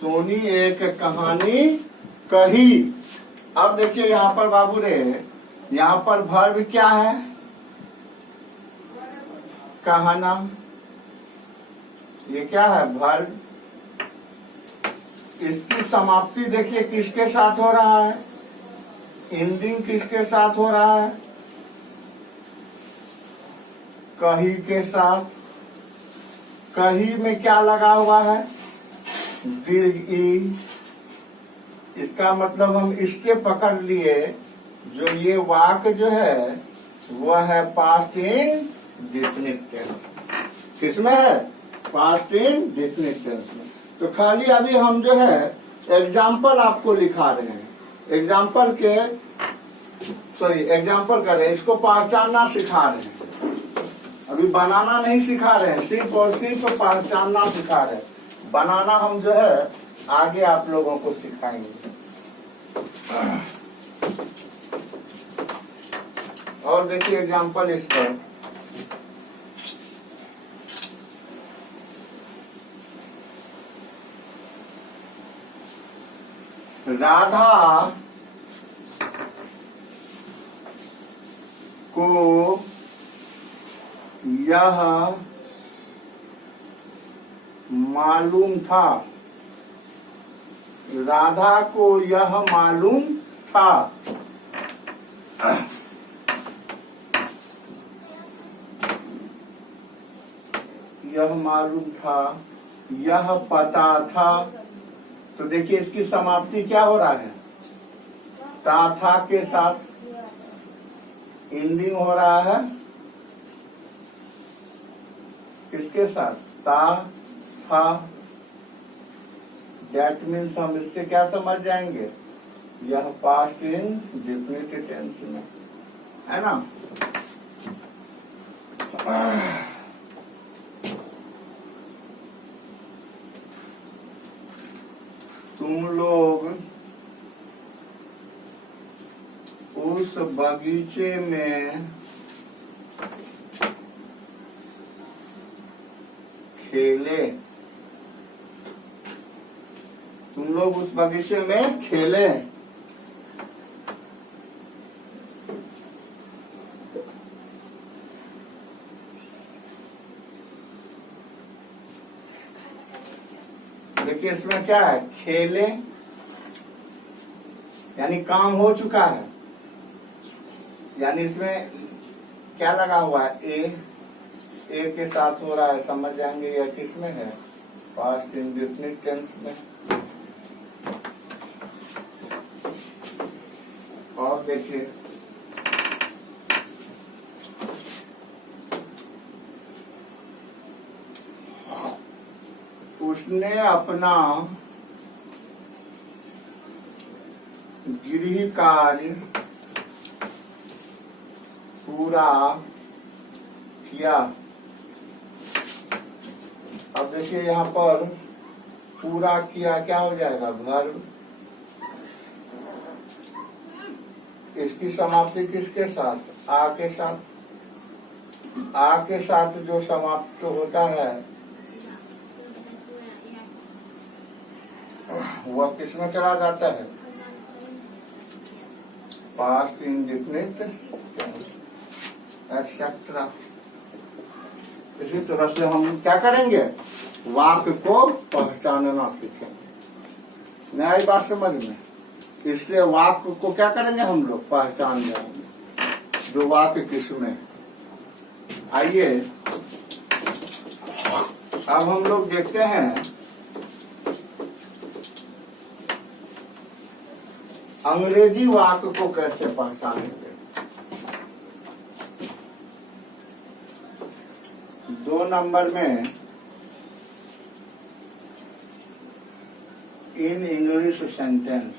सोनी एक कहानी कही। अब देखिए यहाँ पर बाबू रे, यहाँ पर वर्ब क्या है, कहना। ये क्या है, वर्ब। इसकी समाप्ति देखिए किसके साथ हो रहा है, एंडिंग किसके साथ हो रहा है, कही के साथ। कही में क्या लगा हुआ है, दीर्घ ई। इसका मतलब हम इसके पकड़ लिए, जो ये वाक्य जो है वह है पास्ट इंडेफिनिट टेंस। किसमें है, पास्ट इंडेफिनिट टेंस में। तो खाली अभी हम जो है एग्जाम्पल आपको लिखा रहे हैं, एग्जाम्पल कर रहे हैं, इसको पहचानना सिखा रहे हैं। अभी बनाना नहीं सिखा रहे हैं, सिर्फ और सिर्फ पहचानना सिखा रहे हैं। बनाना हम जो है आगे आप लोगों को सिखाएंगे। और देखिए एग्जाम्पल इस पर, राधा को यह मालूम था, राधा को यह मालूम था, यह मालूम था, यह पता था। तो देखिए इसकी समाप्ति क्या हो रहा है, ता था के साथ एंडिंग हो रहा है, किसके साथ? ता, था। दैट मीन्स हम इससे क्या समझ जाएंगे? यह पास्ट इन डेफिनेट टेंस में है ना। तुम लोग उस बगीचे में खेले। तुम लोग उस बगीचे में खेले। देखिए इसमें क्या है? खेले यानी काम हो चुका है, यानी इसमें क्या लगा हुआ है? ए के साथ हो रहा है, समझ जाएंगे यह किस में है? पास्ट इंडेफिनिट टेंस में। और देखिए उसने अपना गृह कार्य पूरा किया। अब देखिए यहाँ पर पूरा किया क्या हो जाएगा? वर्ब। इसकी समाप्ति किसके साथ? आ के साथ। आ के साथ जो समाप्त होता है वह किसमें चला जाता है? Past indefinite etcetera. इसी तरह से हम क्या करेंगे? वाक्य को पहचानना सीखेंगे। नई बात समझ में? इसलिए वाक्य को क्या करेंगे? हम लोग पहचान जाएंगे जो वाक्य किसमें है। आइए अब हम लोग देखते हैं अंग्रेजी वाक्य को कैसे पहचानेंगे। 2 नंबर में इन इंग्लिश सेंटेंस।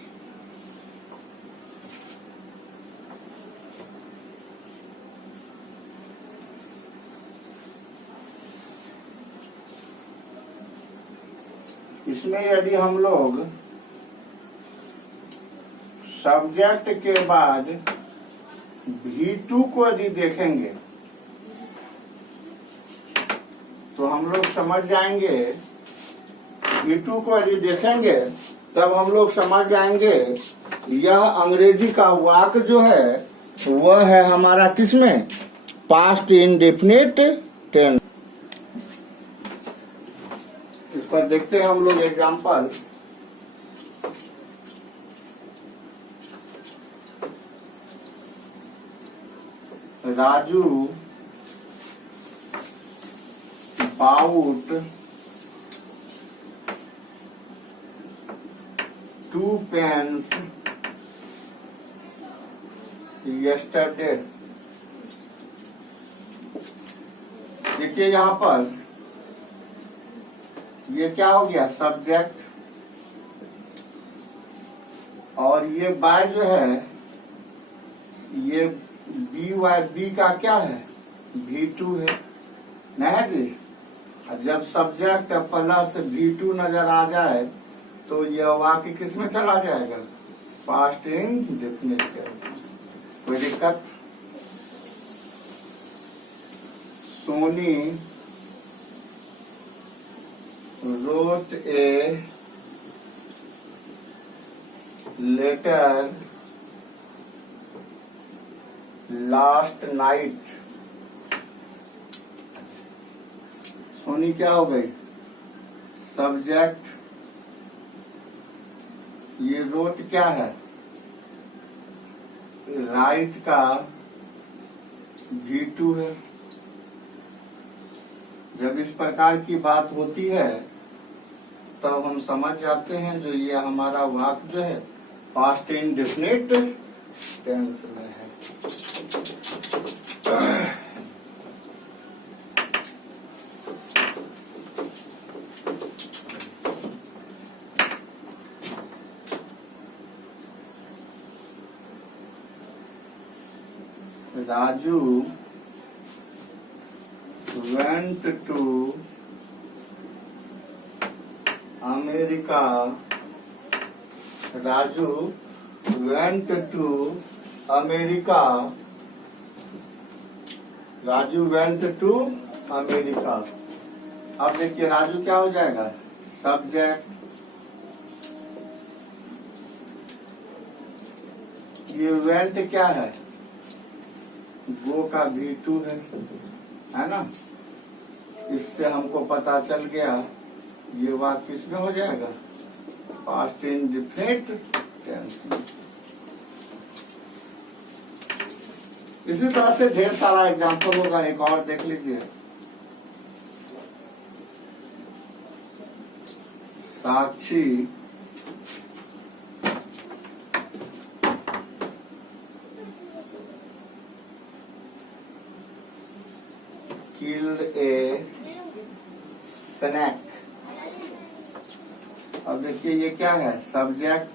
इसमें यदि हम लोग सब्जेक्ट के बाद V2 को यदि देखेंगे तो हम लोग समझ जाएंगे। V2 को यदि देखेंगे तब हम लोग समझ जाएंगे यह अंग्रेजी का वाक्य जो है वह है हमारा किसमें? Past indefinite tense. इस पर देखते हैं हम लोग example. Raju bought 2 pens yesterday। देखिए यहाँ पर ये क्या हो गया? सब्जेक्ट। और ये बाय जो है ये बी का क्या है? V2 है नहीं जी। जब सब्जेक्ट प्लस V2 नजर आ जाए तो यह वाक्य किसमें चला जाएगा? Past indefinite tense. कोई दिक्कत? Soni wrote a letter last night। Soni क्या हो गई? सब्जेक्ट। ये रोट क्या है? राइट का V2 है। जब इस प्रकार की बात होती है तब हम समझ जाते हैं जो ये हमारा वाक्य जो है पास्ट इंडेफिनिट टेंस में है। Raju went to America. Raju went to America. Raju went to America. अब देखिए राजू क्या हो जाएगा, सब्जेक्ट। ये वेंट क्या है, गो का V2 है ना। इससे हमको पता चल गया ये वाक्य किसमें हो जाएगा, पास्ट इंडेफिनिट टेंस में। इसी तरह से ढेर सारा एग्जाम्पल होगा, एक और देख लीजिए। साक्षी killed a snake। अब देखिए ये क्या है, सब्जेक्ट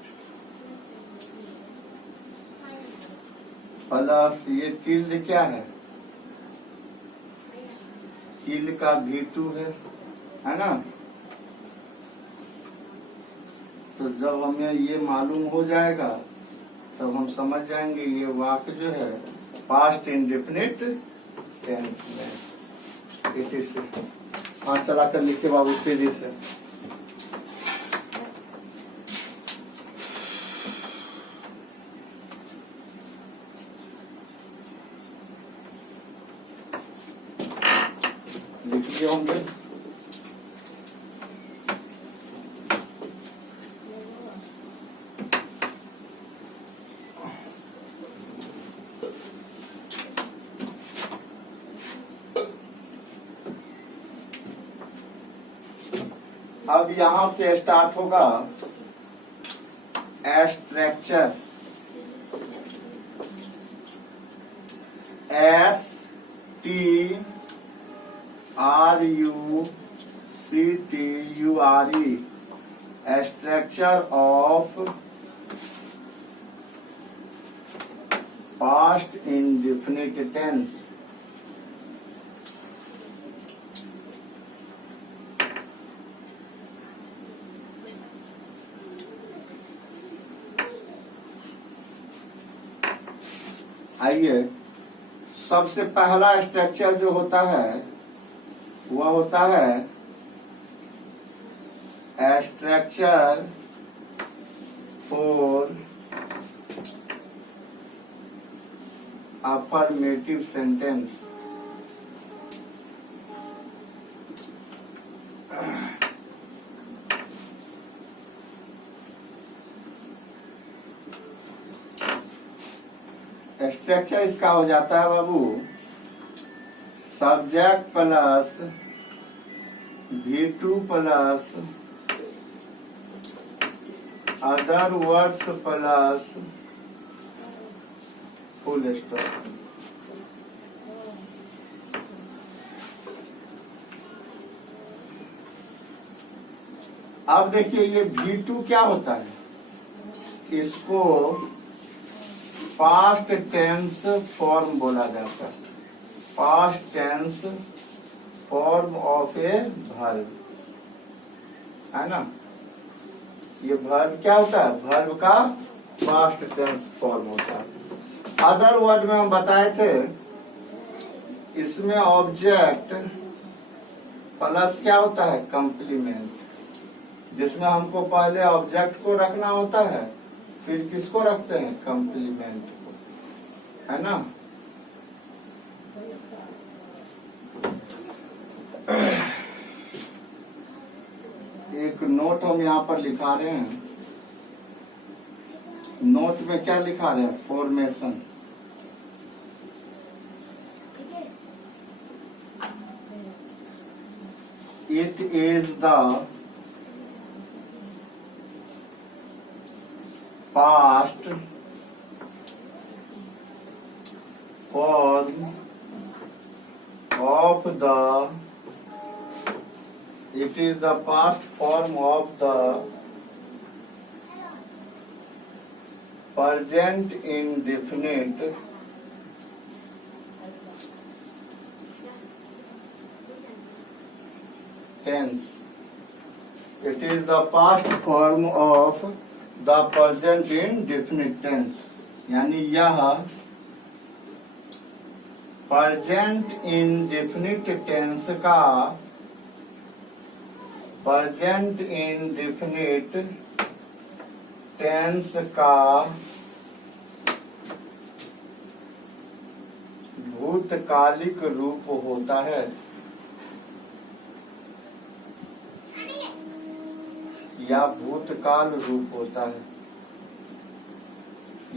प्लस ये किल्ड क्या है, किल का V2 है ना। तो जब हमें ये मालूम हो जाएगा तब हम समझ जाएंगे ये वाक्य जो है पास्ट इंडेफिनिट टेंस में। इट इज हाथ चला कर लिखे बाबू तेजी से। लिखिए होंगे अब यहां से स्टार्ट होगा structure. STRUCTURE structure of past indefinite tense. आइए, सबसे पहला स्ट्रक्चर जो होता है वह होता है structure for affirmative sentence. Structure इसका हो जाता है बाबू subject plus V2 plus other words plus full stop. अब देखिए ये V2 क्या होता है, इसको पास्ट टेंस फॉर्म बोला जाता है। Past tense form of a verb है ना। ये वर्ब क्या होता है, वर्ब का पास्ट टेंस फॉर्म होता है। अदर वर्ड में हम बताए थे इसमें ऑब्जेक्ट प्लस क्या होता है, कंप्लीमेंट, जिसमें हमको पहले ऑब्जेक्ट को रखना होता है फिर किसको रखते हैं, कंप्लीमेंट को, है ना। एक नोट हम यहाँ पर लिखा रहे हैं। नोट में क्या लिखा रहे हैं, formation. It is the past form of the it is the past form of the present indefinite tense. It is the past form of the present indefinite tense. यानी यह present indefinite tense का भूतकालिक रूप होता है या भूतकाल रूप होता है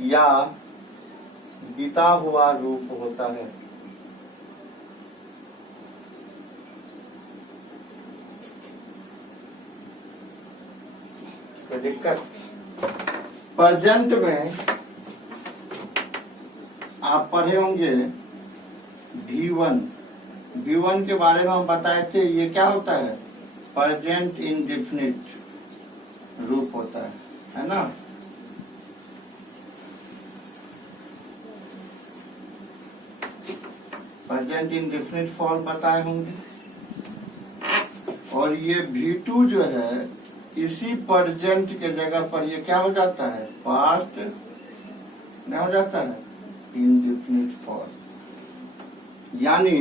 या बीता हुआ रूप होता है। कोई दिक्कत? प्रेजेंट में आप पढ़े होंगे V1 के बारे में हम बताए थे। ये क्या होता है? प्रेजेंट इंडेफिनिट रूप होता है ना। प्रेजेंट इंडेफिनिट फॉर्म बताए होंगे। और ये V2 जो है इसी प्रेजेंट के जगह पर ये क्या हो जाता है? पास्ट नहीं हो जाता है, इंडेफिनिट फॉर्म। यानी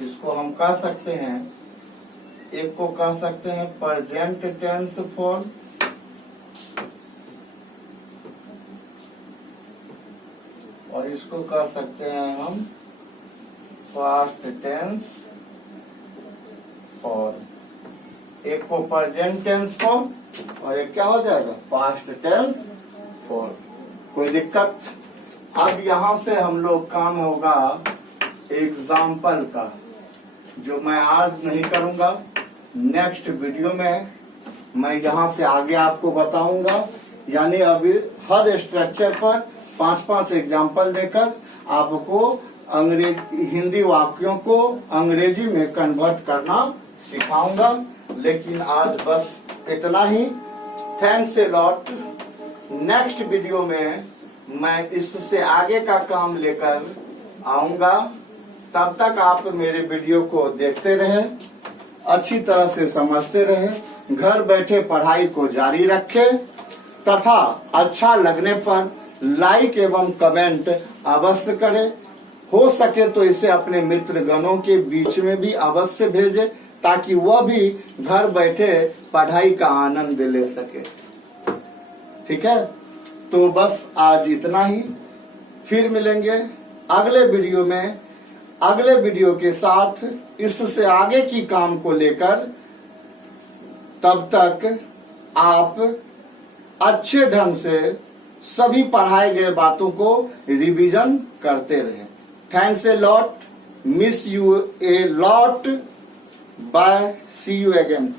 इसको हम कह सकते हैं, एक को कह सकते हैं प्रेजेंट टेंस फॉर्म, और इसको कह सकते हैं हम पास्ट टेंस फॉर्म। एक को प्रेजेंट टेंस फॉर्म और एक क्या हो जाएगा? Past tense form. कोई दिक्कत? अब यहां से हम लोग काम होगा एग्जाम्पल का, जो मैं आज नहीं करूंगा, नेक्स्ट वीडियो में मैं यहां से आगे आपको बताऊंगा। यानी अभी हर स्ट्रक्चर पर 5-5 एग्जाम्पल देकर आपको हिंदी वाक्यों को अंग्रेजी में कन्वर्ट करना सिखाऊंगा। लेकिन आज बस इतना ही। Thanks a lot. Next video में मैं इससे आगे का काम लेकर आऊंगा। तब तक आप मेरे वीडियो को देखते रहे, अच्छी तरह से समझते रहे, घर बैठे पढ़ाई को जारी रखें तथा अच्छा लगने पर लाइक एवं कमेंट अवश्य करें। हो सके तो इसे अपने मित्र गणों के बीच में भी अवश्य भेजें, ताकि वह भी घर बैठे पढ़ाई का आनंद ले सके। ठीक है, तो बस आज इतना ही। फिर मिलेंगे अगले वीडियो में, अगले वीडियो के साथ इससे आगे की काम को लेकर। तब तक आप अच्छे ढंग से सभी पढ़ाए गए बातों को रिवीजन करते रहें। Thanks a lot, miss you a lot, bye, see you again.